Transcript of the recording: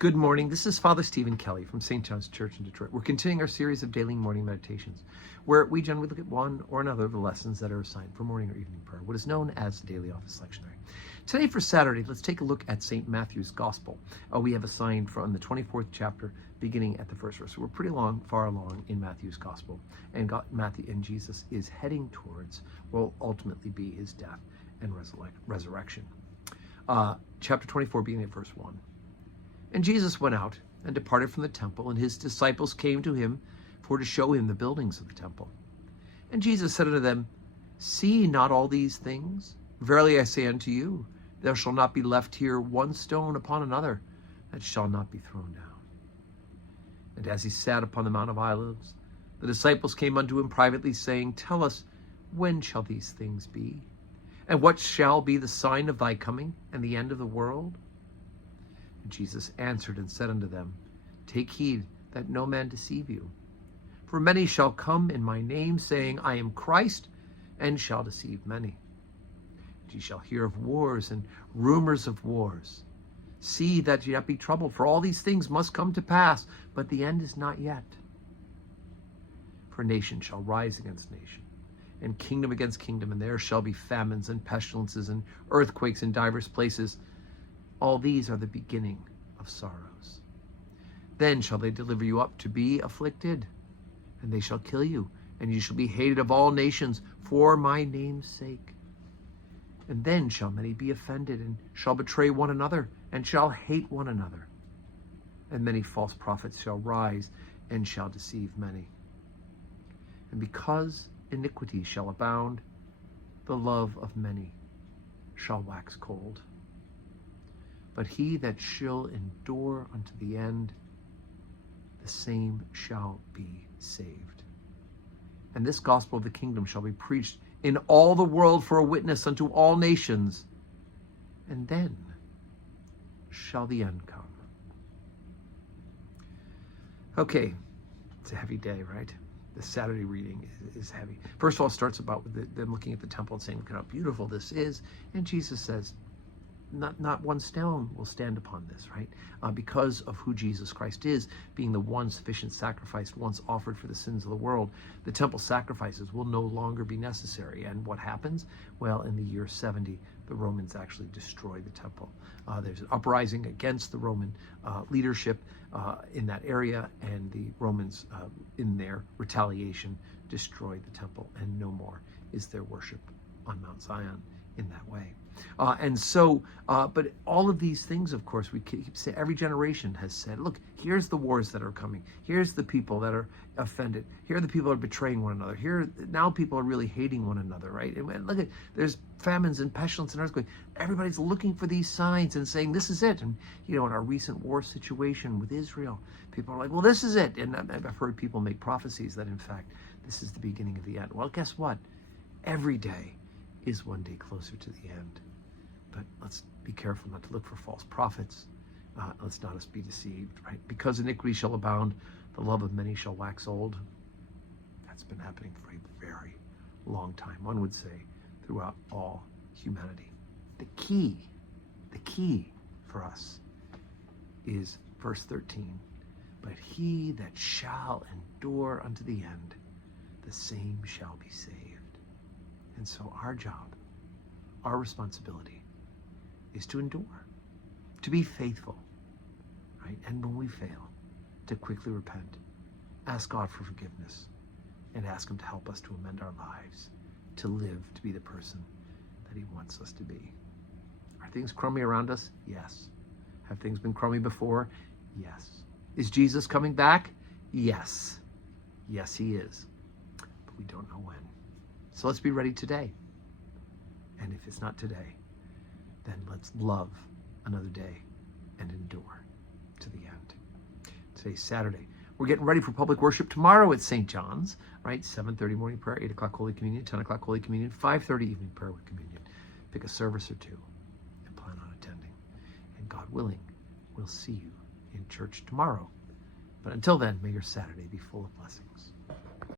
Good morning. This is Father Stephen Kelly from St. John's Church in Detroit. We're continuing our series of daily morning meditations, where we generally look at one or another of the lessons that are assigned for morning or evening prayer, what is known as the Daily Office Lectionary. Today for Saturday, let's take a look at St. Matthew's Gospel. We have assigned from the 24th chapter, beginning at the first verse. So we're pretty far along in Matthew's Gospel, and Matthew and Jesus is heading towards what will ultimately be his death and resurrection. Chapter 24, beginning at verse 1. And Jesus went out and departed from the temple, and his disciples came to him for to show him the buildings of the temple. And Jesus said unto them, See ye not all these things? Verily I say unto you, there shall not be left here one stone upon another that shall not be thrown down. And as he sat upon the Mount of Olives, the disciples came unto him privately, saying, Tell us, when shall these things be? And what shall be the sign of thy coming and the end of the world? And Jesus answered and said unto them, Take heed that no man deceive you. For many shall come in my name, saying, I am Christ, and shall deceive many. And ye shall hear of wars and rumors of wars. See that ye not be troubled, for all these things must come to pass, but the end is not yet. For nation shall rise against nation, and kingdom against kingdom, and there shall be famines and pestilences and earthquakes in divers places. All these are the beginning of sorrows. Then shall they deliver you up to be afflicted, and they shall kill you, and you shall be hated of all nations for my name's sake. And then shall many be offended, and shall betray one another, and shall hate one another. And many false prophets shall rise, and shall deceive many. And because iniquity shall abound, the love of many shall wax cold. But he that shall endure unto the end, the same shall be saved. And this gospel of the kingdom shall be preached in all the world for a witness unto all nations, and then shall the end come. Okay, it's a heavy day, right? The Saturday reading is heavy. First of all, it starts about them looking at the temple and saying, look at how beautiful this is. And Jesus says, not one stone will stand upon this, right? Because of who Jesus Christ is, being the one sufficient sacrifice once offered for the sins of the world, the temple sacrifices will no longer be necessary. And what happens? Well, in the year 70, the Romans actually destroy the temple. There's an uprising against the Roman leadership in that area, and the Romans, in their retaliation, destroy the temple, and no more is there worship on Mount Zion in that way. But all of these things, of course, we keep saying, every generation has said, look, here's the wars that are coming. Here's the people that are offended. Here are the people that are betraying one another. Now people are really hating one another, right? And look at, there's famines and pestilence and earthquakes. Everybody's looking for these signs and saying, this is it. And, in our recent war situation with Israel, people are like, well, this is it. And I've heard people make prophecies that, in fact, this is the beginning of the end. Well, guess what? Every day is one day closer to the end. But let's be careful not to look for false prophets. Let's not be deceived, right? Because iniquity shall abound, the love of many shall wax old. That's been happening for a very long time. One would say throughout all humanity. The key for us is verse 13. But he that shall endure unto the end, the same shall be saved. And so our job, our responsibility, is to endure, to be faithful, right? And when we fail, to quickly repent, ask God for forgiveness, and ask him to help us to amend our lives, to live, to be the person that he wants us to be. Are things crummy around us? Yes. Have things been crummy before? Yes. Is Jesus coming back? Yes. Yes, he is. But we don't know when. So let's be ready today. And if it's not today, then let's love another day and endure to the end. Today's Saturday. We're getting ready for public worship tomorrow at St. John's, right? 7:30 morning prayer, 8 o'clock Holy Communion, 10 o'clock Holy Communion, 5:30 evening prayer with communion. Pick a service or two and plan on attending. And God willing, we'll see you in church tomorrow. But until then, may your Saturday be full of blessings.